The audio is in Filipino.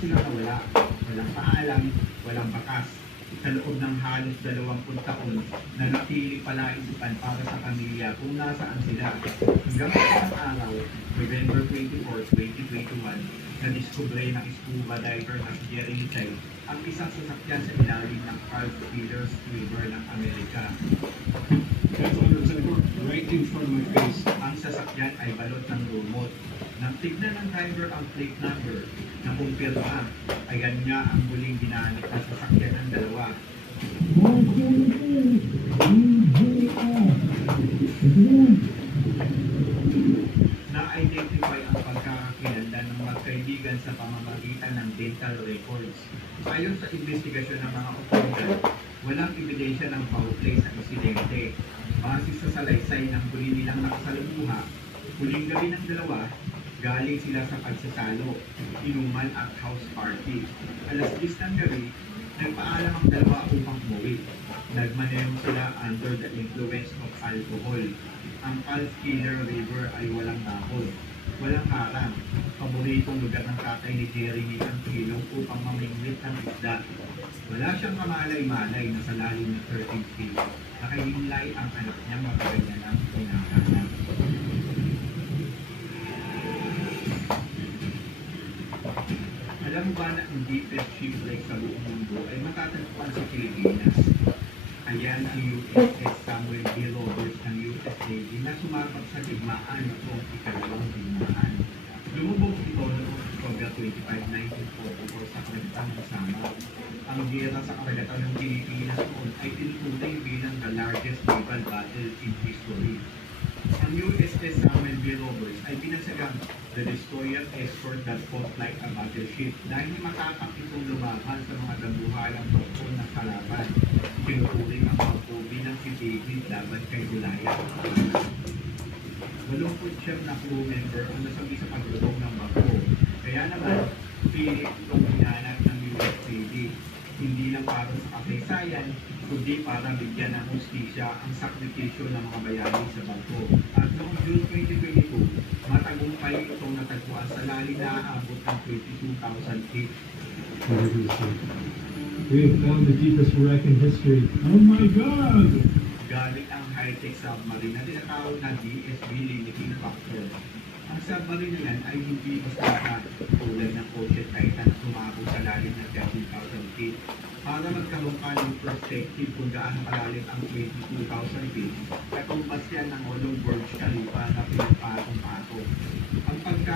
sila nawala. Walang paalam, walang bakas. Sa loob ng halos 20 taon, nanatili palaisipan para sa pamilya kung nasaan sila. Hanggang isang araw, November 24, 2021, na-discover ng scuba diver na si Jerry Nichay ang isang sasakyan sa ilalim ng Carl Peters River ng Amerika. That's on the report, right in front of my face. Ang sasakyan ay balot ng lumot. Nang tignan ng driver ang plate number na kumpirma, ay niya ang muling ginamit na sasakyan ng dalawa. Na-identify ang pagkakakilanlan ng magkaibigan sa pamamagitan ng dental records. Ayon sa investigasyon ng mga otoridad, walang ebidensya ng foul play sa insidente. Base sa salaysay ng huli nilang nakasalumuha, huling gabi ng dalawa, galing sila sa pagsasalo, inuman at house party. Alas 10 ng gabi, nagpaalam ang dalawa upang umuwi. Nagmaneho sila under the influence of alcohol. Ang Peters River ay walang dahon, walang harang. Paboritong lugar ng tatay ni Jeremy ang ilong upang mamingwit ng isda. Wala siyang kamalay-malay na sa lalim ng 13 feet. Nakahimlay ang anak niyang matagal na ng hinahanap. Alam mo ba na ang deepest shipwreck sa buong mundo ay matatagpuan sa Pilipinas? Ayan ang USS Samuel B. Roberts ng US Navy na sumabak sa digmaan noong ikalawang digmaan. Lumubog ito noong October 25, 1944 sa karagatan ng Samar. Ang giyera sa karagatan ng Pilipinas noon ay tinuturing bilang the largest naval battle in history. Ang USS Samuel B. Roberts ay pinagsagang the destroyer escort that fought like a battleship dahil matatak itong lumaban sa mga dambuhalang tungkol na kalaban. Tinuturing ang pagpubi ng si David laban kay Goliath. 80 na crew member ang nasabi sa paglubog ng bangko. Kaya naman, pilit itong hinanap ng US Navy. Hindi lang para sa kasaysayan, kundi para bigyan ng hustisya ang sakripisyo ng mga bayani sa bangko. At noong June 2022, matagumpay itong natagpuan sa lalim na aabot ng 22,000 feet. We have found the deepest wreck in history. Oh my God! Gamit ang high-tech submarine na tinatawag na DSB limiting factor. Ang submarine na yan ay hindi basta tulad ng Ocean Titan na sumabog sa lalim ng 13,000 feet. Para magkaroon ka ng perspective kung gaano kalalim ang 22,000 feet, katumbas yan ng Hollow Burj Khalifa na pinapatong-patong. Ang pagka